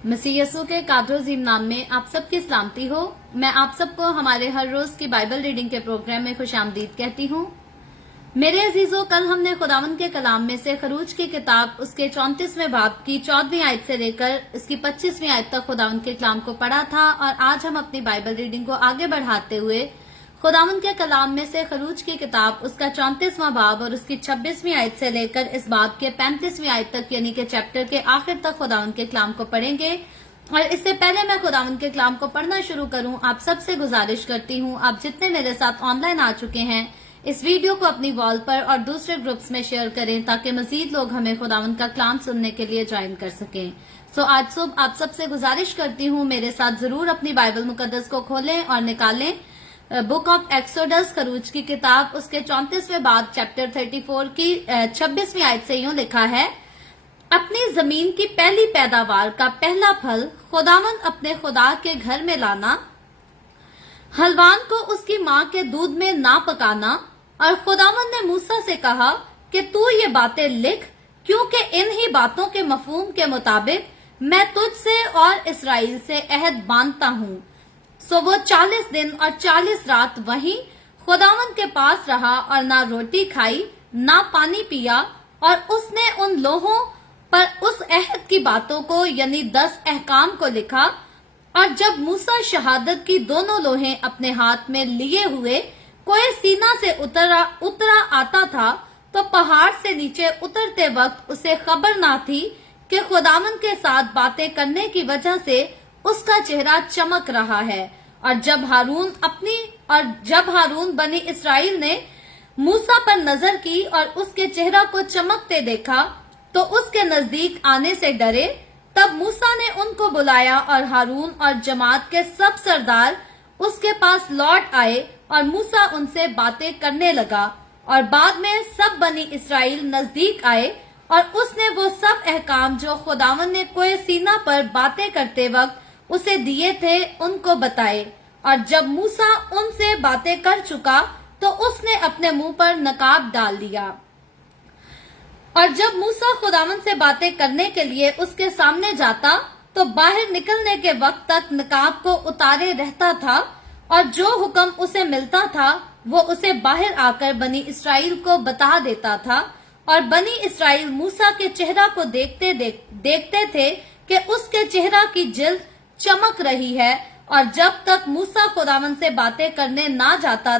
मसीह यसू के कादरोज़ीम नाम में आप सबकी सलामती हो। मैं आप सबको हमारे हर रोज की बाइबल रीडिंग के प्रोग्राम में खुशामदीद कहती हूँ। मेरे अजीजों, कल हमने खुदावंद के कलाम में से खरूज की किताब उसके 34वें बाब की 14वीं आयत से लेकर इसकी 25वीं आयत तक खुदावंद के कलाम को पढ़ा था और आज हम अपनी बाइबल रीडिंग को आगे बढ़ाते हुए खुदावंद के कलाम में से खरूज की किताब उसका 34वां बाब और उसकी 26वीं आयत से लेकर इस बाब के 35वीं आयत तक यानी कि चैप्टर के आखिर तक खुदावंद के कलाम को पढ़ेंगे। और इससे पहले मैं खुदावंद के कलाम को पढ़ना शुरू करूं, आप सबसे गुजारिश करती हूं, आप जितने मेरे साथ ऑनलाइन आ चुके हैं, इस वीडियो को अपनी वॉल पर और दूसरे ग्रुप्स में शेयर करें ताकि मजीद लोग हमें खुदावंद का कलाम सुनने के लिए ज्वाइन कर सकें। आज सुबह आप सबसे गुजारिश करती हूँ, मेरे साथ जरूर अपनी बाइबल मुकद्दस को खोलें और निकालें बुक ऑफ एक्सोडस खरूज की किताब उसके 34वें बाब चैप्टर 34 की 26वीं आयत से यूं लिखा है, अपनी जमीन की पहली पैदावार का पहला फल खुदावंद अपने खुदा के घर में लाना, हलवान को उसकी माँ के दूध में ना पकाना। और खुदावंद ने मूसा से कहा कि तू ये बातें लिख, क्योंकि इन्हीं बातों के मफहूम के मुताबिक मैं तुझसे और इसराइल से अहद बांधता हूँ। सो वो 40 दिन और 40 रात वहीं खुदावंद के पास रहा और ना रोटी खाई ना पानी पिया। और उसने उन लोहों पर उस अहद की बातों को यानी 10 अहकाम को लिखा। और जब मूसा शहादत की दोनों लोहें अपने हाथ में लिए हुए कोई सीना से उतरा आता था, तो पहाड़ से नीचे उतरते वक्त उसे खबर ना थी कि खुदावंद के साथ बातें करने की वजह से उसका चेहरा चमक रहा है। और जब हारून बनी इसराइल ने मूसा पर नजर की और उसके चेहरा को चमकते देखा तो उसके नजदीक आने से डरे। तब मूसा ने उनको बुलाया और हारून और जमात के सब सरदार उसके पास लौट आए और मूसा उनसे बातें करने लगा। और बाद में सब बनी इसराइल नजदीक आए और उसने वो सब अहकाम जो खुदावंद ने कोई सीना पर बातें करते वक्त उसे दिए थे उनको बताए। और जब मूसा उनसे बातें कर चुका तो उसने अपने मुंह पर नकाब डाल दिया। और जब मूसा खुदावंद से बातें करने के लिए उसके सामने जाता तो बाहर निकलने के वक्त तक नकाब को उतारे रहता था। और जो हुक्म उसे मिलता था वो उसे बाहर आकर बनी इसराइल को बता देता था। और बनी इसराइल मूसा के चेहरा को देखते थे कि उसके चेहरा की जिल्द चमक रही है। और जब तक मूसा खुदावंद से बातें करने ना जाता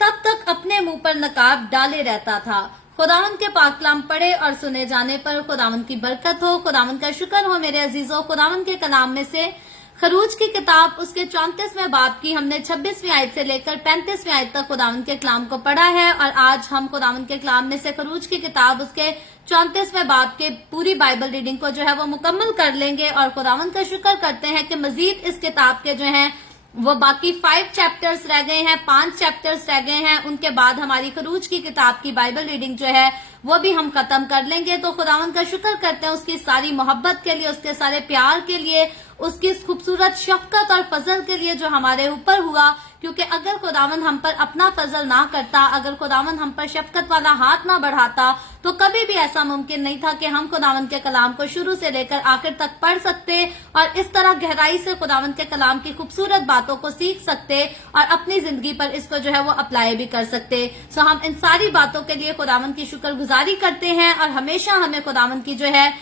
तब तक अपने मुंह पर नकाब डाले रहता था। खुदावंद के पाक कलाम पढ़े और सुने जाने पर खुदावंद की बरकत हो। खुदावंद का शुक्र हो मेरे अजीजों। खुदावंद के कलाम में से खरूज की किताब उसके 34वें बाब की हमने 26वीं आयत से लेकर 35वीं आयत तक खुदावंद के कलाम को पढ़ा है। और आज हम खुदावंद के कलाम में से खरूज की किताब उसके 34वें बाब के पूरी बाइबल रीडिंग को जो है वो मुकम्मल कर लेंगे। और खुदावंद का शुक्र करते हैं कि मजीद इस किताब के जो हैं वो बाकी 5 चैप्टर्स रह गए हैं, 5 चैप्टर्स रह गए हैं। उनके बाद हमारी खरूज की किताब की बाइबल रीडिंग जो है वो भी हम खत्म कर लेंगे। तो खुदावंद का शुक्र करते हैं उसकी सारी मोहब्बत के लिए, उसके सारे प्यार के लिए, उसकी खूबसूरत शफकत और फजल के लिए जो हमारे ऊपर हुआ। क्योंकि अगर खुदावंद हम पर अपना फजल ना करता, अगर खुदावंद हम पर शफकत वाला हाथ ना बढ़ाता, तो कभी भी ऐसा मुमकिन नहीं था कि हम खुदावंद के कलाम को शुरू से लेकर आखिर तक पढ़ सकते और इस तरह गहराई से खुदावंद के कलाम की खूबसूरत बातों को सीख सकते और अपनी जिंदगी पर इसको जो है वो अप्लाई भी कर सकते। सो हम इन सारी बातों के लिए खुदावंद की शुक्रगुजारी करते हैं और हमेशा हमें खुदावंद की जो है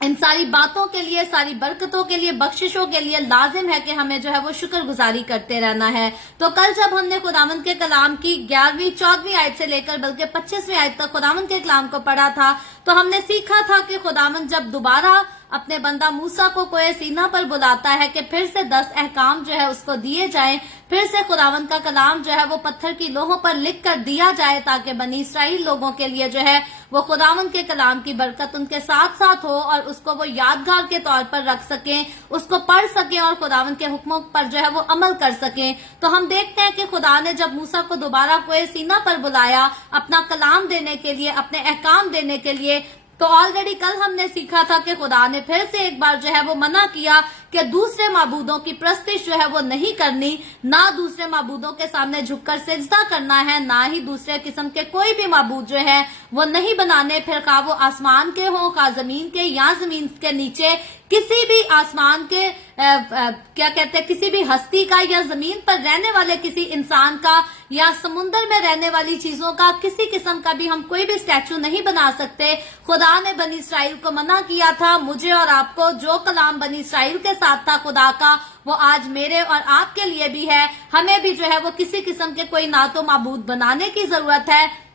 इन सारी बातों के लिए, सारी बरकतों के लिए, बख्शिशों के लिए लाजिम है कि हमें जो है वो शुक्रगुजारी करते रहना है। तो कल जब हमने खुदावंद के कलाम की 11वीं 14वीं आयत से लेकर बल्कि 25वीं आयत तक खुदावंद के कलाम को पढ़ा था तो हमने सीखा था कि खुदावंद जब दोबारा अपने बंदा मूसा को कोई सीना पर बुलाता है कि फिर से 10 अहकाम जो है उसको दिए जाएं, फिर से खुदावंद का कलाम जो है वो पत्थर की लोहों पर लिख कर दिया जाए ताकि बनी इसराइल लोगों के लिए जो है वो खुदावंद के कलाम की बरकत उनके साथ साथ हो और उसको वो यादगार के तौर पर रख सकें, उसको पढ़ सकें और खुदावंद के हुक्मों पर जो है वो अमल कर सकें। तो हम देखते हैं कि खुदा ने जब मूसा को दोबारा कोई सीना पर बुलाया अपना कलाम देने के लिए, अपने अहकाम देने के लिए, तो ऑलरेडी कल हमने सीखा था कि खुदा ने फिर से एक बार जो है वो मना किया کہ दूसरे माबूदों की प्रस्तिश जो है वो नहीं करनी, ना दूसरे माबूदों के सामने झुककर सिजदा करना है, ना ही दूसरे किस्म के कोई भी माबूद जो है वो नहीं बनाने, फिर खा वो आसमान के हों, खा जमीन के या जमीन के नीचे किसी भी आसमान के क्या कहते हैं, किसी भी हस्ती का या जमीन पर रहने वाले किसी इंसान का या समुंदर में रहने वाली चीजों का किसी किस्म का भी हम कोई भी स्टैचू नहीं बना सकते। खुदा ने बनी इसराइल को मना किया था। मुझे और आपको जो कलाम बनी इसराइल के साथ था खुदा का, वो आज मेरे और आपके लिए भी है। हमें भी जो है वो किसी किस्म के कोई ना तो माबूद बनाने की जरूरत है,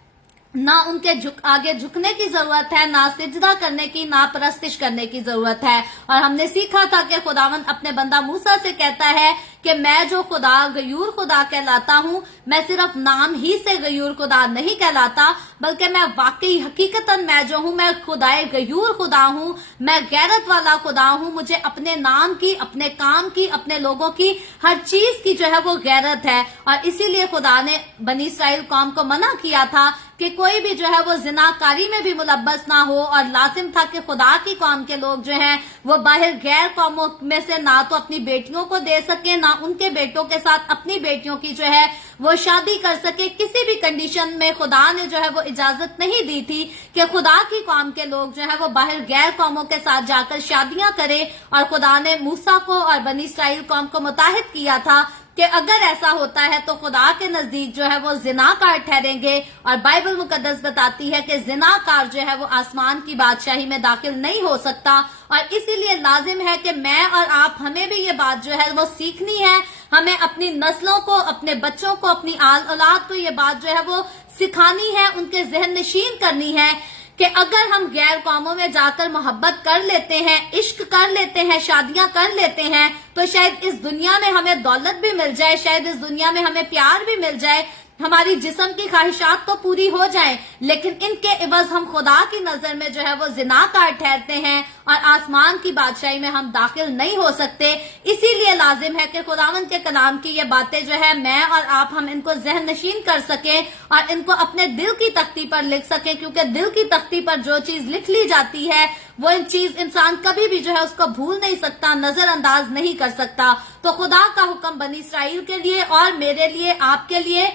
ना उनके आगे झुकने की जरूरत है, ना सिजदा करने की, ना परस्तिश करने की जरूरत है। और हमने सीखा था कि खुदावंद अपने बंदा मूसा से कहता है कि मैं जो खुदा गयूर खुदा कहलाता हूँ, मैं सिर्फ नाम ही से गयूर खुदा नहीं कहलाता, बल्कि मैं वाकई हकीकतन मैं जो हूँ, मैं खुदाए गयूर खुदा हूँ, मैं गैरत वाला खुदा हूँ। मुझे अपने नाम की, अपने काम की, अपने लोगों की, हर चीज की जो है वो गैरत है। और इसीलिए खुदा ने बनी इसराइल कौम को मना किया था कि कोई भी जो है वो जिनाकारी में भी मुलब्बस ना हो, और लाजिम था कि खुदा की कौम के लोग जो हैं वो बाहर गैर कौमों में से ना तो अपनी बेटियों को दे सके, ना उनके बेटों के साथ अपनी बेटियों की जो है वो शादी कर सके। किसी भी कंडीशन में खुदा ने जो है वो इजाजत नहीं दी थी कि खुदा की कौम के लोग जो है वो बाहर गैर कौमों के साथ जाकर शादियां करें। और खुदा ने मूसा को और बनी इसराइल कौम को मुताहिद किया था कि अगर ऐसा होता है तो खुदा के नजदीक जो है वो जिनाकार ठहरेंगे। और बाइबल मुकद्दस बताती है कि जिनाकार जो है वो आसमान की बादशाही में दाखिल नहीं हो सकता। और इसीलिए लाजिम है कि मैं और आप, हमें भी ये बात जो है वो सीखनी है। हमें अपनी नस्लों को, अपने बच्चों को, अपनी आल औलाद को ये बात जो है वो सिखानी है, उनके जहन नशीन करनी है कि अगर हम गैर कौमों में जाकर मोहब्बत कर लेते हैं, इश्क कर लेते हैं, शादियां कर लेते हैं, तो शायद इस दुनिया में हमें दौलत भी मिल जाए, शायद इस दुनिया में हमें प्यार भी मिल जाए, हमारी जिस्म की ख्वाहिशात तो पूरी हो जाएं, लेकिन इनके इवज हम खुदा की नजर में जो है वो जिनाकार ठहरते हैं और आसमान की बादशाही में हम दाखिल नहीं हो सकते। इसीलिए लाजिम है कि खुदावंद के कलाम की ये बातें जो है मैं और आप, हम इनको जहन नशीन कर सकें और इनको अपने दिल की तख्ती पर लिख सकें, क्योंकि दिल की तख्ती पर जो चीज लिख ली जाती है वो चीज इंसान कभी भी जो है उसको भूल नहीं सकता, नजरअंदाज नहीं कर सकता। तो खुदा का हुक्म बनी इसराइल के लिए और मेरे लिए, आपके लिए,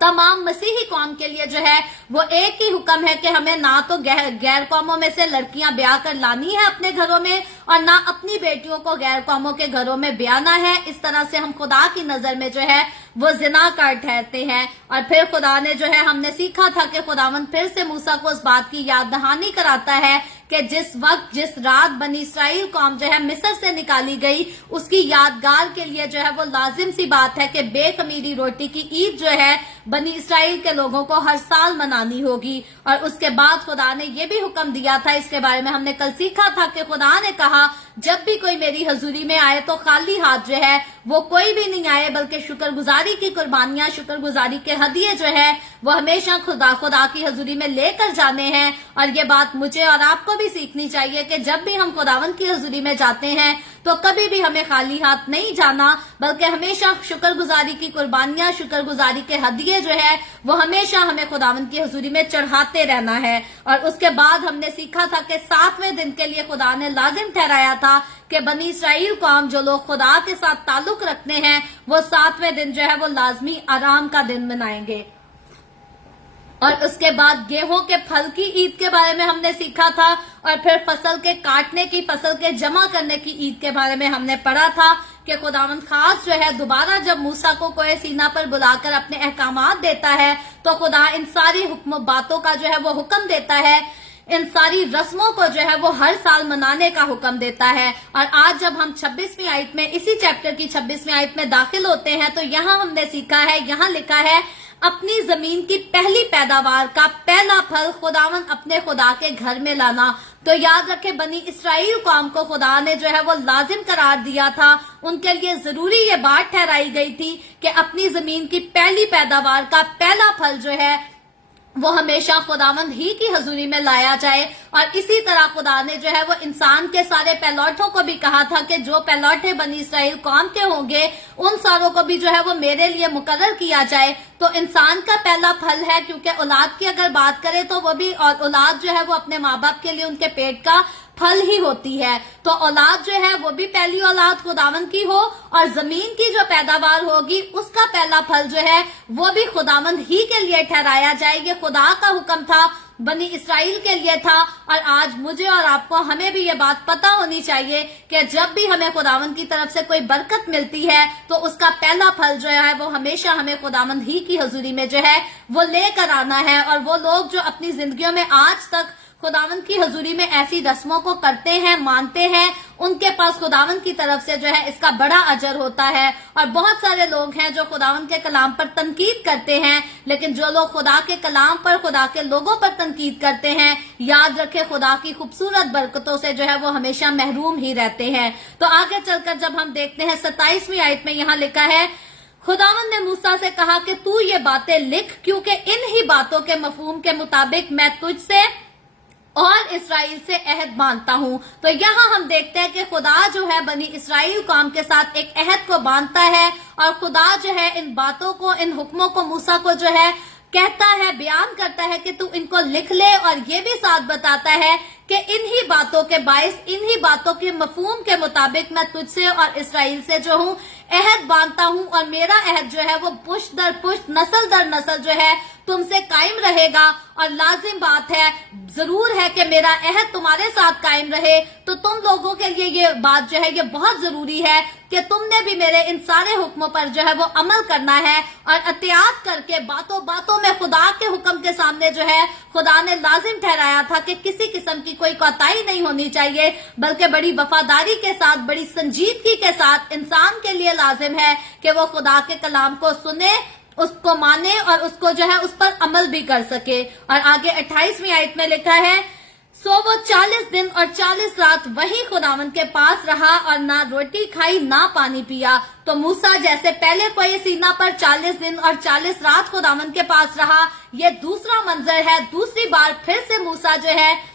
तमाम मसीही कौम के लिए जो है वो एक ही हुक्म है कि हमें ना तो गैर कौमों में से लड़कियां ब्याह कर लानी है अपने घरों में, और ना अपनी बेटियों को गैर कौमों के घरों में ब्याहना है। इस तरह से हम खुदा की नजर में जो है वो जिनाकार ठहरते हैं। और फिर खुदा ने जो है, हमने सीखा था कि खुदावंद फिर से मूसा को उस बात की याद दहानी कराता है कि जिस वक्त, जिस रात बनी इसराइल कौम जो है मिस्र से निकाली गई, उसकी यादगार के लिए जो है वो लाजिम सी बात है कि बेखमीरी रोटी की ईद जो है बनी इसराइल के लोगों को हर साल मनानी होगी। और उसके बाद खुदा ने ये भी हुक्म दिया था, इसके बारे में हमने कल सीखा था कि खुदा ने कहा जब भी कोई मेरी हजूरी में आए तो खाली हाथ जो है वो कोई भी नहीं आए, बल्कि शुक्रगुजारी की कुर्बानियां, शुक्रगुजारी के हदिये जो है वो हमेशा खुदा की हजूरी में लेकर जाने हैं। और ये बात मुझे और आपको भी सीखनी चाहिए कि जब भी हम खुदावंद की हजूरी में जाते हैं तो कभी भी हमें खाली हाथ नहीं जाना, बल्कि हमेशा शुक्रगुजारी की कुर्बानियां, शुक्रगुजारी के हदिये जो है वो हमेशा हमें खुदावंद की हजूरी में चढ़ाते रहना है। और उसके बाद हमने सीखा था कि 7वें दिन के लिए खुदा ने लाजिम ठहराया था कि बनी इसराइल कौम, जो लोग खुदा के साथ ताल्लुक रखते हैं, वो 7वें दिन जो है वो लाजमी आराम का दिन मनाएंगे। और उसके बाद गेहूं के फल की ईद के बारे में हमने सीखा था, और फिर फसल के काटने की, फसल के जमा करने की ईद के बारे में हमने पढ़ा था कि खुदावंद खास जो है दोबारा जब मूसा को कोहे सीना पर बुलाकर अपने अहकामात देता है तो खुदा इन सारी हुक्म बातों का जो है वो हुक्म देता है, इन सारी रस्मों को जो है वो हर साल मनाने का हुक्म देता है। और आज जब हम 26वीं आयत में, इसी चैप्टर की 26वीं आयत में दाखिल होते हैं तो यहाँ हमने सीखा है, यहाँ लिखा है अपनी जमीन की पहली पैदावार का पहला फल खुदावंद अपने खुदा के घर में लाना। तो याद रखे, बनी इसराइल कौम को खुदा ने जो है वो लाजिम करार दिया था, उनके लिए जरूरी ये बात ठहराई गई थी कि अपनी जमीन की पहली पैदावार का पहला फल जो है वो हमेशा खुदावंद ही की हजूरी में लाया जाए। और इसी तरह खुदा ने जो है वो इंसान के सारे पैलौठों को भी कहा था कि जो पैलौठे बनी इसराइल कौम के होंगे उन सारों को भी जो है वो मेरे लिए मुकर्रर किया जाए। तो इंसान का पहला फल है, क्योंकि औलाद की अगर बात करें तो वो भी, और औलाद जो है वो अपने माँ बाप के लिए उनके पेट का फल ही होती है। तो औलाद जो है वो भी पहली औलाद खुदावंद की हो, और जमीन की जो पैदावार होगी उसका पहला फल जो है वो भी खुदावंद ही के लिए ठहराया जाए। ये खुदा का हुक्म था, बनी इसराइल के लिए था। और आज मुझे और आपको, हमें भी ये बात पता होनी चाहिए कि जब भी हमें खुदावंद की तरफ से कोई बरकत मिलती है तो उसका पहला फल जो है वो हमेशा हमें खुदावंद ही की हजूरी में जो है वो लेकर आना है। और वो लोग जो अपनी जिंदगियों में आज तक खुदावंद की हजूरी में ऐसी रस्मों को करते हैं, मानते हैं, उनके पास खुदावंद की तरफ से जो है इसका बड़ा अजर होता है। और बहुत सारे लोग हैं जो खुदावंद के कलाम पर तनकीद करते हैं, लेकिन जो लोग खुदा के कलाम पर, खुदा के लोगों पर तनकीद करते हैं, याद रखे खुदा की खूबसूरत बरकतों से जो है वो हमेशा महरूम ही रहते हैं। तो आगे चलकर जब हम देखते हैं 27वीं आयत में यहाँ लिखा है, खुदावंद ने मूसा से कहा कि तू ये बातें लिख, क्योंकि इन ही बातों के मफहूम के मुताबिक मैं तुझसे और इसराइल से अहद बांधता हूँ। तो यहाँ हम देखते हैं कि खुदा जो है बनी इसराइल कौम के साथ एक अहद को बांधता है, और खुदा जो है इन बातों को, इन हुक्मों को मूसा को जो है कहता है, बयान करता है कि तू इनको लिख ले। और ये भी साथ बताता है कि इन्हीं बातों के बायस, इन्हीं बातों के मफहूम के मुताबिक मैं तुझसे और इसराइल से जो हूँ अहद बांधता हूँ, और मेरा अहद जो है वो पुश्त दर पुश्त, नस्ल दर नस्ल जो है तुमसे कायम रहेगा। और लाजिम बात है, जरूर है कि मेरा अहद तुम्हारे साथ कायम रहे। तो तुम लोगों के लिए ये बात जो है ये बहुत जरूरी है कि तुमने भी मेरे इन सारे हुक्मों पर जो है वो अमल करना है, और एहतियात करके बातों बातों में खुदा के हुक्म के सामने जो है खुदा ने लाजिम ठहराया था कि किसी किस्म की कोई कोताही नहीं होनी चाहिए, बल्कि बड़ी वफादारी के साथ, बड़ी संजीदगी के साथ इंसान के लिए लाजिम है कि वो खुदा के कलाम को सुने, उसको माने और उसको जो है उस पर अमल भी कर सके। और आगे 28वीं आयत में लिखा है, सो वो 40 दिन और 40 रात वही खुदावंद के पास रहा, और ना रोटी खाई ना पानी पिया। तो मूसा जैसे पहले कोई सीना पर 40 दिन और 40 रात खुदावंद के पास रहा, ये दूसरा मंजर है। दूसरी बार फिर से मूसा जो है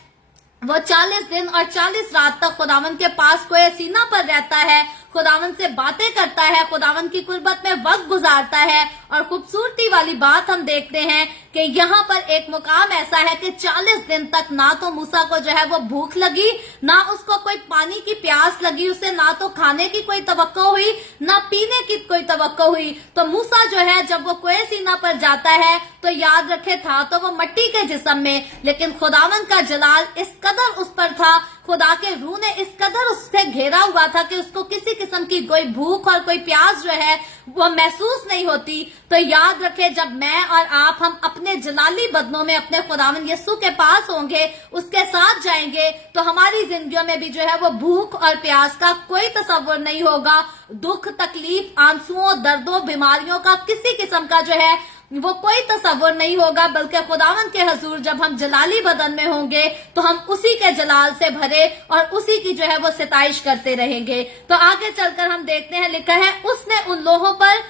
वो 40 दिन और 40 रात तक खुदावंद के पास कोई सीना पर रहता है, खुदावंद से बातें करता है, खुदावंद की कुर्बत में वक्त गुजारता है। और खूबसूरती वाली बात हम देखते हैं कि यहाँ पर एक मुकाम ऐसा है कि 40 दिन तक ना तो मूसा को जो है वो भूख लगी, ना उसको कोई पानी की प्यास लगी, उसे ना तो खाने की कोई तवक्को हुई, ना पीने की कोई तवक्को हुई। तो मूसा जो है जब वो कोई सीना पर जाता है तो याद रखे था तो वो मिट्टी के जिस्म में, लेकिन खुदावंद का जलाल इस कदर उस पर था, खुदा के रूह ने इस कदर उससे घेरा हुआ था कि उसको किसी किस्म की कोई भूख और कोई प्यास जो है वो महसूस नहीं होती। तो याद रखे, जब मैं और आप, हम अपने जलाली बदनों में अपने खुदावंद यीशु के पास होंगे, उसके साथ जाएंगे, तो हमारी जिंदगियों में भी जो है वो भूख और प्यास का कोई तस्वर नहीं होगा। दुख, तकलीफ, आंसुओं, दर्दों, बीमारियों का किसी किस्म का जो है वो कोई तस्वर नहीं होगा, बल्कि खुदावंद के हजूर जब हम जलाली बदन में होंगे तो हम उसी के जलाल से भरे और उसी की जो है वो सिताइश करते रहेंगे। तो आगे चलकर हम देखते हैं, लिखा है, उसने उन लोगों पर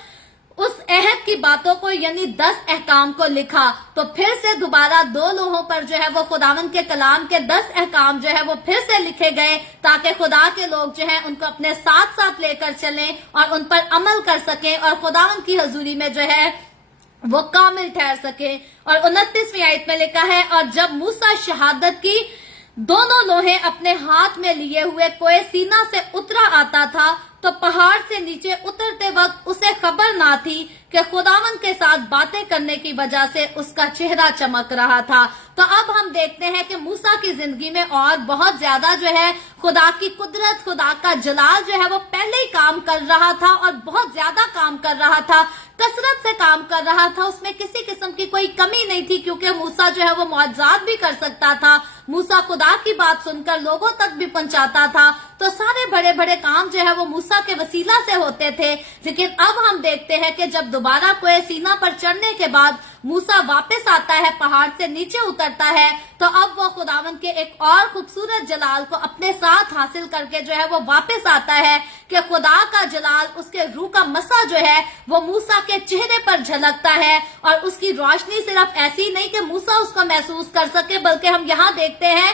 उस अहद की बातों को यानी 10 अहकाम को लिखा। तो फिर से दोबारा 2 लोहों पर जो है वो खुदावंद के कलाम के 10 अहकाम जो है वो फिर से लिखे गए, ताकि खुदा के लोग जो है उनको अपने साथ साथ लेकर चलें और उन पर अमल कर सकें और खुदावंद की हजूरी में जो है वो कामिल ठहर सके। और 29वीं आयत में लिखा है, और जब मूसा शहादत की दोनों लोहे अपने हाथ में लिए हुए कोई सीना से उतरा आता था, तो पहाड़ से नीचे उतरते वक्त उसे खबर ना थी कि खुदावंद के साथ बातें करने की वजह से उसका चेहरा चमक रहा था। तो अब हम देखते हैं कि मूसा की जिंदगी में और बहुत ज्यादा जो है खुदा की कुदरत, खुदा का जलाल जो है वो पहले ही काम कर रहा था और बहुत ज्यादा काम कर रहा था, कसरत से काम कर रहा था। उसमें किसी किस्म की कोई कमी नहीं थी, क्योंकि मूसा जो है वो मुआजिज़ात भी कर सकता था। मूसा खुदा की बात सुनकर लोगों तक भी पहुंचाता था। तो सारे बड़े बड़े काम जो है वो मूसा के वसीला से होते थे। लेकिन अब हम देखते हैं कि जब दोबारा कोई सीना पर चढ़ने के बाद मूसा वापस आता है, पहाड़ से नीचे उतरता है, तो अब वो खुदावंद के एक और खूबसूरत जलाल को अपने साथ हासिल करके जो है वो वापस आता है कि खुदा का जलाल, उसके रूह का मसा जो है वो मूसा के चेहरे पर झलकता है। और उसकी रोशनी सिर्फ ऐसी नहीं कि मूसा उसको महसूस कर सके, बल्कि हम यहाँ देखते हैं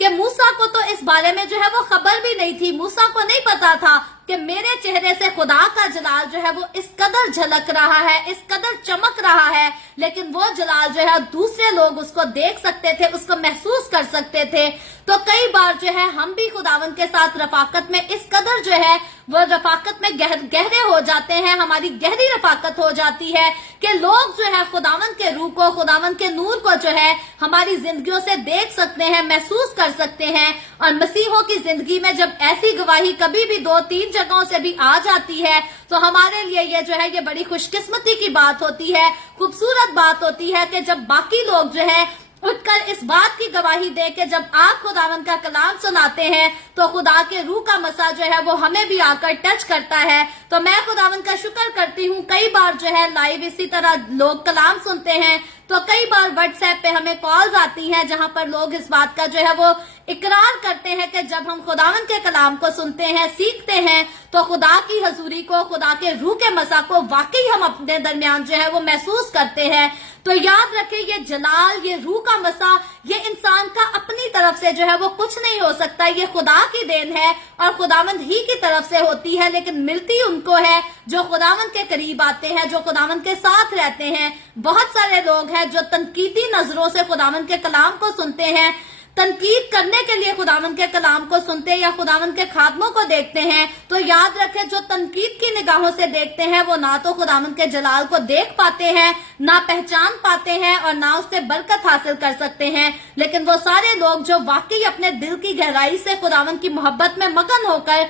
कि मूसा को तो इस बारे में जो है वो खबर भी नहीं थी, मूसा को नहीं पता था कि मेरे चेहरे से खुदा का जलाल जो है वो इस कदर झलक रहा है, इस कदर चमक रहा है, लेकिन वो जलाल जो है दूसरे लोग उसको देख सकते थे, उसको महसूस कर सकते थे। तो कई बार जो है हम भी खुदावन के साथ रफाकत में इस कदर जो है वो रफाकत में गहरे हो जाते हैं, हमारी गहरी रफाकत हो जाती है कि लोग जो है खुदावन के रूह को, खुदावन के नूर को जो है हमारी जिंदगियों से देख सकते हैं, महसूस कर सकते हैं। और मसीहों की जिंदगी में जब ऐसी गवाही कभी भी 2-3 जगहों से भी आ जाती है तो हमारे लिए ये जो है ये बड़ी खुशकिस्मती की बात होती है, खूबसूरत बात होती है कि जब बाकी लोग जो है उठकर इस बात की गवाही दे के जब आप खुदावन का कलाम सुनाते हैं तो खुदा के रूह का मसा जो है वो हमें भी आकर टच करता है। तो मैं खुदावन का शुक्र करती हूँ, कई बार जो है लाइव इसी तरह लोग कलाम सुनते हैं तो कई बार व्हाट्सएप पे हमें कॉल्स आती हैं जहां पर लोग इस बात का जो है वो इकरार करते हैं कि जब हम खुदावन के कलाम को सुनते हैं, सीखते हैं तो खुदा की हजूरी को, खुदा के रूह के मसा को वाकई हम अपने दरमियान जो है वो महसूस करते हैं। तो याद रखें, ये जलाल, ये रूह का मसा, ये इंसान का अपनी तरफ से जो है वो कुछ नहीं हो सकता, ये खुदा की देन है और खुदावंद ही की तरफ से होती है, लेकिन मिलती उनको है जो खुदावंद के करीब आते हैं, जो खुदावंद के साथ रहते हैं। बहुत सारे लोग हैं जो तनकीदी नजरों से खुदावंद के कलाम को सुनते हैं, तनकीद करने के लिए खुदावंद के कलाम को सुनते हैं या खुदावंद के खात्मों को देखते हैं। तो याद रखें, जो तनकीद की निगाहों से देखते हैं वो ना तो खुदावंद के जलाल को देख पाते हैं, ना पहचान पाते हैं और ना उससे बरकत हासिल कर सकते हैं। लेकिन वो सारे लोग जो वाकई अपने दिल की गहराई से खुदावंद की मोहब्बत में मगन होकर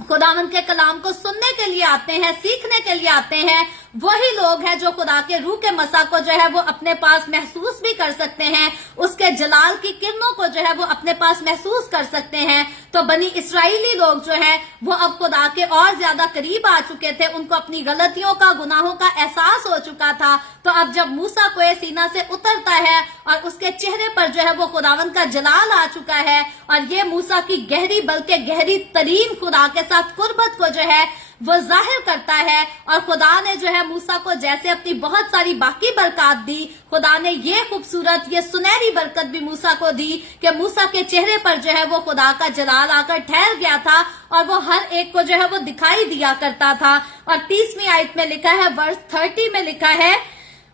खुदावंद के कलाम को सुनने के लिए आते हैं, सीखने के लिए आते हैं, वही लोग हैं जो खुदा के रूह के मसा को जो है वो अपने पास महसूस भी कर सकते हैं, उसके जलाल की किरणों को जो है वो अपने पास महसूस कर सकते हैं। तो बनी इस्राएली लोग जो है वो अब खुदा के और ज्यादा करीब आ चुके थे, उनको अपनी गलतियों का, गुनाहों का एहसास हो चुका था। तो अब जब मूसा कोए सीना से उतरता है और उसके चेहरे पर जो है वो खुदावंद का जलाल आ चुका है और ये मूसा की गहरी, बल्कि गहरी तरीन खुदा के साथ कुर्बत को जो है वो जाहिर करता है। और खुदा ने जो है मूसा को जैसे अपनी बहुत सारी बाकी बरकत दी, खुदा ने ये खूबसूरत, ये सुनहरी बरकत भी मूसा को दी कि मूसा के चेहरे पर जो है वो खुदा का जलाल आकर ठहर गया था और वो हर एक को जो है वो दिखाई दिया करता था। और 30वीं आयत में लिखा है, वर्स 30 में लिखा है,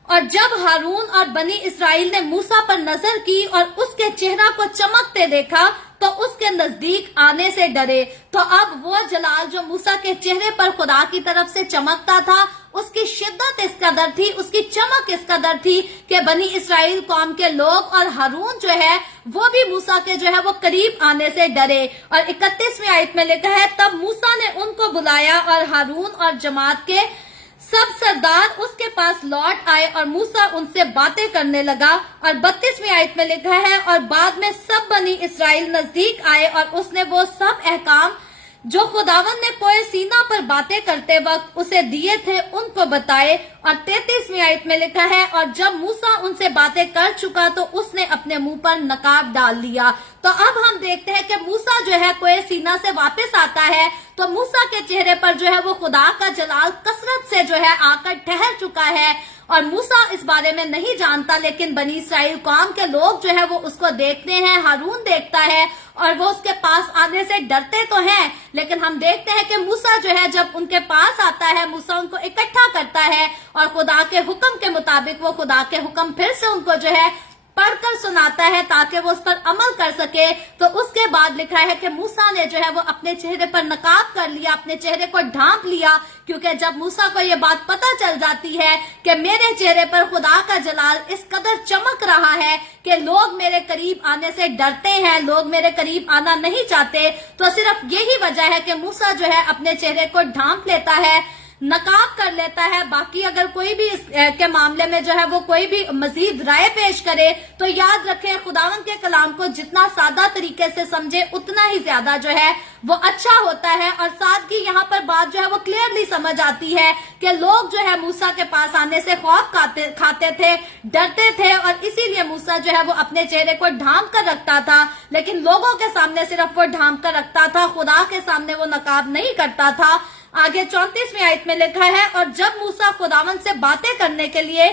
और जब हारून और बनी इस्राएल ने मूसा पर नजर की और उसके चेहरा को चमकते देखा तो उसके नजदीक आने से डरे। तो अब वो जलाल जो मूसा के चेहरे पर खुदा की तरफ से चमकता था, उसकी शिद्दत इस कदर थी, उसकी चमक इस कदर थी कि बनी इस्राएल कौम के लोग और हारून जो है वो भी मूसा के जो है वो करीब आने से डरे। और 31वीं आयत में लिखा है, तब मूसा ने उनको बुलाया और हारून और जमात के सब सरदार उसके पास लौट आए और मूसा उनसे बातें करने लगा। और 32वीं आयत में लिखा है, और बाद में सब बनी इस्राएल नजदीक आए और उसने वो सब अहकाम जो खुदावन ने कोए सीना पर बातें करते वक्त उसे दिए थे उनको बताए। और 33वीं आयत में लिखा है, और जब मूसा उनसे बातें कर चुका तो उसने अपने मुंह पर नकाब डाल लिया। तो अब हम देखते हैं कि मूसा जो है कोए सीना से वापस आता है तो मूसा के चेहरे पर जो है वो खुदा का जलाल कसरत से जो है आकर ठहर चुका है। और मूसा इस बारे में नहीं जानता, लेकिन बनी इस्राएल कौम के लोग जो है वो उसको देखते हैं, हारून देखता है और वो उसके पास आने से डरते तो हैं, लेकिन हम देखते हैं कि मूसा जो है जब उनके पास आता है, मूसा उनको इकट्ठा करता है और खुदा के हुक्म के मुताबिक वो खुदा के हुक्म फिर से उनको जो है पढ़कर सुनाता है ताकि वो उस पर अमल कर सके। तो उसके बाद लिखा है कि मूसा ने जो है वो अपने चेहरे पर नकाब कर लिया, अपने चेहरे को ढांप लिया, क्योंकि जब मूसा को ये बात पता चल जाती है कि मेरे चेहरे पर खुदा का जलाल इस कदर चमक रहा है कि लोग मेरे करीब आने से डरते हैं, लोग मेरे करीब आना नहीं चाहते, तो सिर्फ यही वजह है कि मूसा जो है अपने चेहरे को ढांप लेता है, नकाब कर लेता है। बाकी अगर कोई भी इस के मामले में जो है वो कोई भी मजीद राय पेश करे तो याद रखें, खुदावन के कलाम को जितना सादा तरीके से समझे उतना ही ज्यादा जो है वो अच्छा होता है। और साथ ही यहाँ पर बात जो है वो क्लियरली समझ आती है कि लोग जो है मूसा के पास आने से खौफ खाते थे, डरते थे, और इसीलिए मूसा जो है वो अपने चेहरे को ढांप कर रखता था, लेकिन लोगों के सामने सिर्फ वो ढांप कर रखता था, खुदा के सामने वो नकाब नहीं करता था। आगे 34वीं आयत में लिखा है, और जब मूसा खुदावन से बातें करने के लिए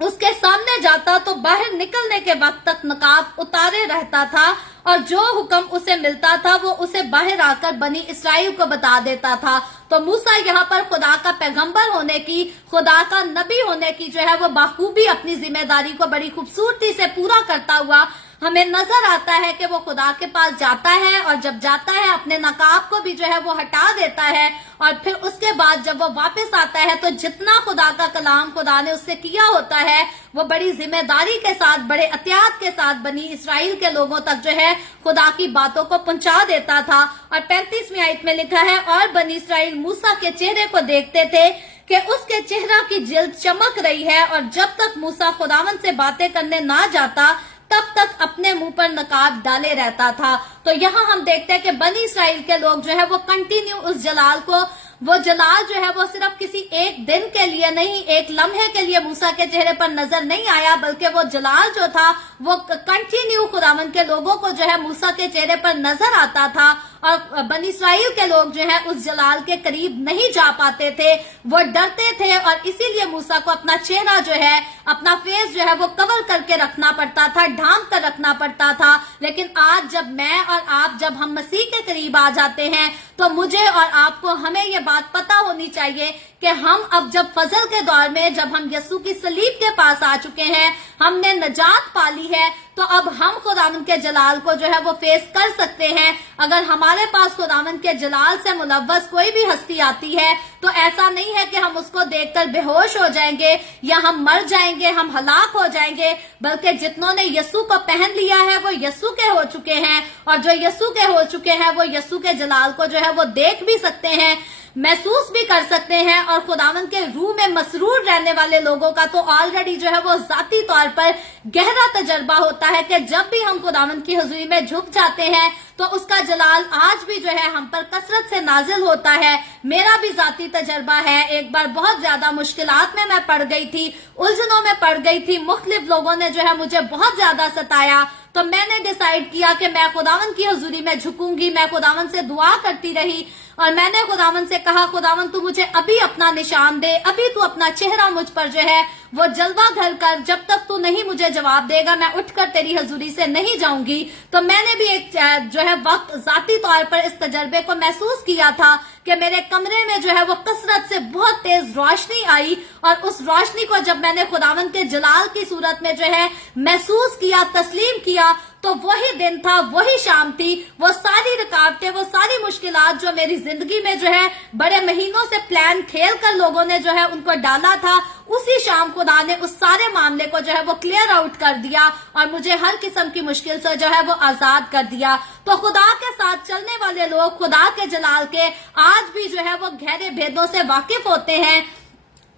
उसके सामने जाता तो बाहर निकलने के वक्त तक नकाब उतारे रहता था और जो हुक्म उसे मिलता था वो उसे बाहर आकर बनी इसराइल को बता देता था। तो मूसा यहाँ पर खुदा का पैगंबर होने की, खुदा का नबी होने की जो है वो बाखूबी अपनी जिम्मेदारी को बड़ी खूबसूरती से पूरा करता हुआ हमें नजर आता है कि वो खुदा के पास जाता है, और जब जाता है अपने नकाब को भी जो है वो हटा देता है, और फिर उसके बाद जब वो वापस आता है तो जितना खुदा का कलाम खुदा ने उससे किया होता है वो बड़ी जिम्मेदारी के साथ, बड़े एहतियात के साथ बनी इसराइल के लोगों तक जो है खुदा की बातों को पहुंचा देता था। और 35वीं आयत में लिखा है, और बनी इसराइल मूसा के चेहरे को देखते थे कि उसके चेहरा की जिल्द चमक रही है, और जब तक मूसा खुदावन से बातें करने ना जाता तब तक अपने मुंह पर नकाब डाले रहता था। तो यहाँ हम देखते हैं कि बनी इसराइल के लोग जो है वो कंटिन्यू उस जलाल को, वो जलाल जो है वो सिर्फ किसी एक दिन के लिए नहीं, एक लम्हे के लिए मूसा के चेहरे पर नजर नहीं आया, बल्कि वो जलाल जो था वो कंटिन्यू खुदावन के लोगों को जो है मूसा के चेहरे पर नजर आता था। और बनी इसराइल के लोग जो है उस जलाल के करीब नहीं जा पाते थे, वो डरते थे, और इसीलिए मूसा को अपना चेहरा जो है, अपना फेस जो है वो कवर करके रखना पड़ता था, ढांक कर रखना पड़ता था। लेकिन आज जब मैं और आप, जब हम मसीह के करीब आ जाते हैं, तो मुझे और आपको, हमें ये बात पता होनी चाहिए कि हम अब जब फजल के दौर में, जब हम यीशु की सलीब के पास आ चुके हैं, हमने नजात पाली है, तो अब हम खुदावन के जलाल को जो है वो फेस कर सकते हैं। अगर हमारे पास खुदावन के जलाल से मुलव्वस कोई भी हस्ती आती है तो ऐसा नहीं है कि हम उसको देखकर बेहोश हो जाएंगे या हम मर जाएंगे, हम हलाक हो जाएंगे, बल्कि जितनों ने यीशु को पहन लिया है वो यीशु के हो चुके हैं, और जो यीशु के हो चुके हैं वो यीशु के जलाल को जो है वो देख भी सकते हैं, महसूस भी कर सकते हैं। और खुदावन के रूह में मसरूर रहने वाले लोगों का तो ऑलरेडी जो है वो जाती तौर पर गहरा तजर्बा होता है कि जब भी हम खुदावन की हुजूरी में झुक जाते हैं तो उसका जलाल आज भी जो है हम पर कसरत से नाजिल होता है। मेरा भी जाती तजर्बा है, एक बार बहुत ज्यादा मुश्किलात में मैं पड़ गई थी, उलझनों में पड़ गई थी, मुख्तलिफ लोगों ने जो है मुझे बहुत ज्यादा सताया, तो मैंने डिसाइड किया कि मैं खुदावन की हुजूरी में झुकूंगी। मैं खुदावन से दुआ करती रही और मैंने खुदावन से कहा, खुदावन तू मुझे अभी अपना निशान दे, अभी तू अपना चेहरा मुझ पर जो है वो जलवा घर कर, जब तक तू नहीं मुझे जवाब देगा मैं उठकर तेरी हजूरी से नहीं जाऊंगी। तो मैंने भी एक जो है वक्त जाती तौर पर इस तजर्बे को महसूस किया था कि मेरे कमरे में जो है वो कसरत से बहुत तेज रोशनी आई, और उस रोशनी को जब मैंने खुदावन के जलाल की सूरत में जो है महसूस किया, तस्लीम किया, तो वही दिन था, वही शाम थी, वो सारी रुकावटें, वो सारी मुश्किलात जो मेरी जिंदगी में जो है बड़े महीनों से प्लान खेल कर लोगों ने जो है उनको डाला था, उसी शाम खुदा ने उस सारे मामले को जो है वो क्लियर आउट कर दिया और मुझे हर किस्म की मुश्किल से जो है वो आजाद कर दिया। तो खुदा के साथ चलने वाले लोग खुदा के जलाल के आज भी जो है वो गहरे भेदों से वाकिफ होते हैं,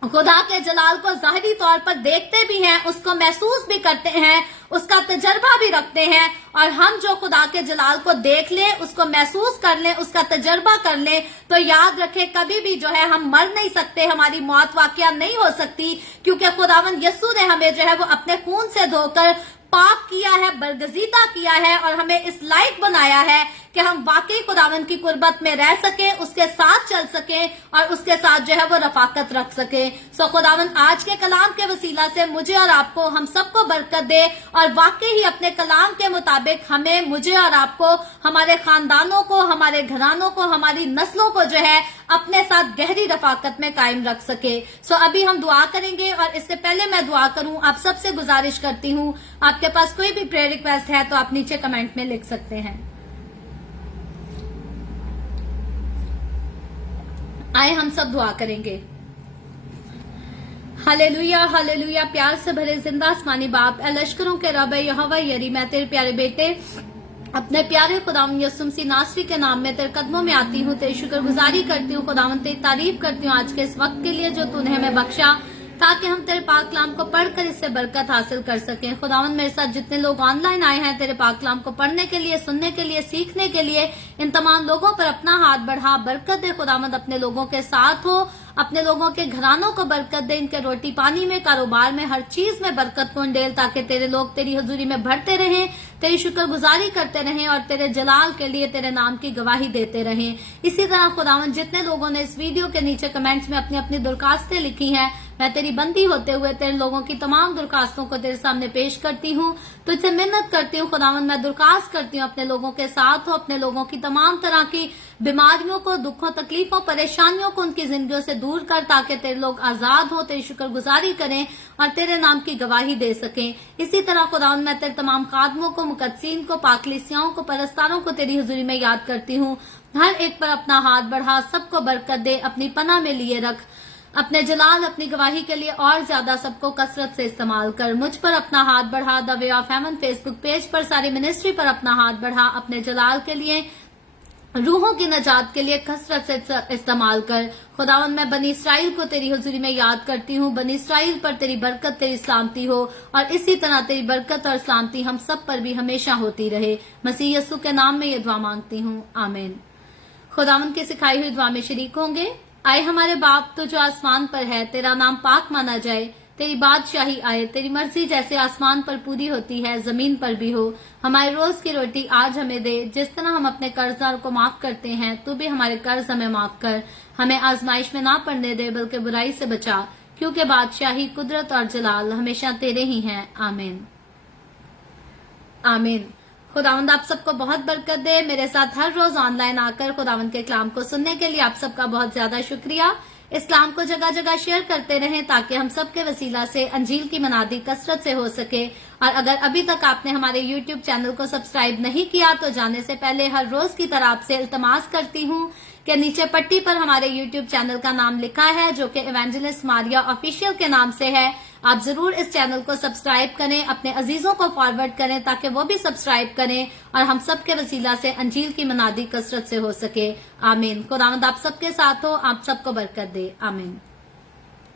खुदा के जलाल को ज़ाहिरी तौर पर देखते भी हैं, उसको महसूस भी करते हैं, उसका तजर्बा भी रखते हैं। और हम जो खुदा के जलाल को देख लें, उसको महसूस कर लें, उसका तजर्बा कर लें, तो याद रखें कभी भी जो है हम मर नहीं सकते, हमारी मौत वाकया नहीं हो सकती, क्योंकि खुदावंद यीशु ने हमें जो है वो अपने खून से धोकर पाक किया है, बरगजीदा किया है और हमें इस लायक बनाया है कि हम वाकई खुदावंद की कुर्बत में रह सके, उसके साथ चल सके और उसके साथ जो है वो रफाकत रख सके। सो खुदावंद आज के कलाम के वसीला से मुझे और आपको, हम सबको बरकत दे और वाकई ही अपने कलाम के मुताबिक हमें, मुझे और आपको, हमारे खानदानों को, हमारे घरानों को, हमारी नस्लों को जो है अपने साथ गहरी रफाकत में कायम रख सके। सो अभी हम दुआ करेंगे और इससे पहले मैं दुआ करूं, आप सबसे गुजारिश करती हूं, आपके पास कोई भी प्रेयर रिक्वेस्ट है तो आप नीचे कमेंट में लिख सकते हैं। आए हम सब दुआ करेंगे। Hallelujah, hallelujah. प्यार से भरे जिंदा आसमानी बाप, ए लश्करों के रब यहोवा यरी, मैं तेरे प्यारे बेटे अपने प्यारे खुदावन यीशु मसीह नासरी के नाम में तेरे कदमों में आती हूँ, तेरी शुक्रगुजारी करती हूँ खुदावन, तेरी तारीफ करती हूँ आज के इस वक्त के लिए जो तूने हमें बख्शा, ताकि हम तेरे पाक कलाम को पढ़कर इससे बरकत हासिल कर सकें। खुदावन मेरे साथ जितने लोग ऑनलाइन आए हैं तेरे पाक कलाम को पढ़ने के लिए, सुनने के लिए, सीखने के लिए, इन तमाम लोगों पर अपना हाथ बढ़ा, बरकत दे खुदावंद, अपने लोगों के साथ हो, अपने लोगों के घरानों को बरकत दे, इनके रोटी पानी में, कारोबार में, हर चीज में बरकत को डेल, ताकि तेरे लोग तेरी हजूरी में बढ़ते रहें, तेरी शुक्रगुजारी करते रहें और तेरे जलाल के लिए तेरे नाम की गवाही देते रहें। इसी तरह खुदावन जितने लोगों ने इस वीडियो के नीचे कमेंट्स में अपनी अपनी दरखास्तें लिखी हैं, मैं तेरी बंदी होते हुए तेरे लोगों की तमाम दरखास्तों को तेरे सामने पेश करती हूँ, तुझसे मिन्नत करती हूँ खुदावन, मैं दरखास्त करती हूँ अपने लोगों के साथ हो, अपने लोगों की तमाम तरह की बीमारियों को, दुखों, तकलीफों, परेशानियों को उनकी जिंदगियों से दूर कर, ताकि तेरे लोग आजाद हो, तेरी शुक्रगुजारी करें और तेरे नाम की गवाही दे सकें। इसी तरह खुदावन मैं तेरे तमाम खादमों को, मुकद्दसीन को, पाकलीसियाओं को, परस्तारों को तेरी हुजूरी में याद करती हूँ। हर एक पर अपना हाथ बढ़ा, सबको बरकत दे, अपनी पनाह में लिए रख, अपने जलाल, अपनी गवाही के लिए और ज्यादा सबको कसरत से इस्तेमाल कर। मुझ पर अपना हाथ बढ़ा, the way of haven Facebook page पर सारी मिनिस्ट्री पर अपना हाथ बढ़ा, अपने जलाल के लिए, रूहों की नजात के लिए कसरत से इस्तेमाल कर। खुदावन मैं बनी इसराइल को तेरी हुजूरी में याद करती हूँ, बनी इसराइल पर तेरी बरकत, तेरी सलामती हो और इसी तरह तेरी बरकत और सलामती हम सब पर भी हमेशा होती रहे। मसीह यीशु के नाम में ये दुआ मांगती हूँ, आमीन। खुदावन की सिखाई हुई दुआ में शरीक होंगे। आए हमारे बाप तो जो आसमान पर है, तेरा नाम पाक माना जाए, तेरी बादशाही आए, तेरी मर्जी जैसे आसमान पर पूरी होती है जमीन पर भी हो। हमारे रोज की रोटी आज हमें दे, जिस तरह हम अपने कर्जदार को माफ करते हैं, तू भी हमारे कर्ज हमें माफ कर। हमें आजमाइश में ना पड़ने दे, बल्कि बुराई से बचा, क्योंकि बादशाही, कुदरत और जलाल हमेशा तेरे ही हैं, आमीन आमीन। खुदावंद आप सबको बहुत बरकत दे। मेरे साथ हर रोज ऑनलाइन आकर खुदावंद के कलाम को सुनने के लिए आप सबका बहुत ज्यादा शुक्रिया। इस कलाम को जगह जगह शेयर करते रहें, ताकि हम सबके वसीला से अंजील की मनादी कसरत से हो सके। और अगर अभी तक आपने हमारे यूट्यूब चैनल को सब्सक्राइब नहीं किया, तो जाने से पहले हर रोज की तरह आपसे इल्तमास करती हूँ कि नीचे पट्टी पर हमारे यूट्यूब चैनल का नाम लिखा है, जो कि इवेंजलिस्ट मारिया ऑफिशियल के नाम से है। आप जरूर इस चैनल को सब्सक्राइब करें, अपने अजीजों को फॉरवर्ड करें, ताकि वो भी सब्सक्राइब करें और हम सबके वसीला से अंजील की मनादी कसरत से हो सके, आमीन। खुदावंद आप सबके साथ हो, आप सबको बरकत दे, आमीन।